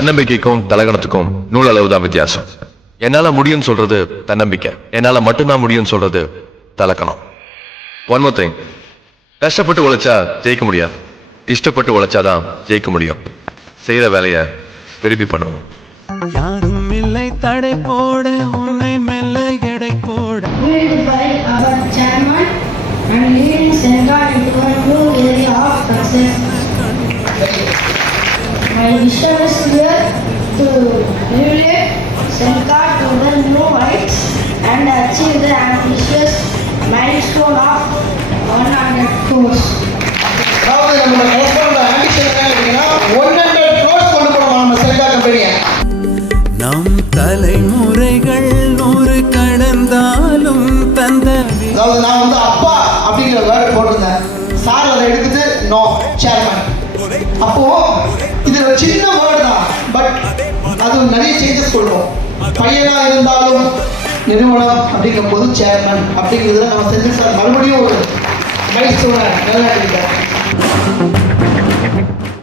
தன்னம்பிக்கைக்கும் தலகணத்துக்கும் நூல் அளவுதான் வித்தியாசம். என்னால முடியும்னு சொல்றது தன்னம்பிக்கை, என்னால மட்டும்தான் முடியும்னு சொல்றது தலக்கணம். ஒன் மோர் திங், கஷ்டப்பட்டு உழைச்சா ஜெயிக்க முடியாது, இஷ்டப்பட்டு உழைச்சாதான் ஜெயிக்க முடியும். செய்யற வேலைய விரும்பி பண்ணுவோம். யாரும் இல்லை தடை போட, உன்னை மெல்ல எடை போட. Built by our chairman and leading Sengar into a new area of success. My vision is clear to elevate Sengar to the new heights and achieve the ambitious milestone of 100 crores. அதாவது நம்ம கலெக்டரோட ambition என்ன அப்படின்னா 100 crores கொண்டு போறோம் நம்ம centaur கம்பெனியை. நம் தலைமுறைகள் 100 கடந்தாலும் தந்த. அதாவது நான் வந்து அப்பா அப்படிங்கிற வேர்டு போட்டிருந்தேன், சார் அதை எடுத்துட்டு நோ சேர்மன். அப்போ இது ஒரு சின்ன வேர்டு தான், பட் அது நிறைய சேஞ்சஸ் கொள்ளும். பையனா இருந்தாலும் நிறுவனம் அப்படிங்கிற போது சேர்மன் அப்படிங்கிறதுல நம்ம செஞ்சு சார் மறுபடியும் ஒரு மைல்ஸ்டோனை நிலைநாட்டிருக்காரு.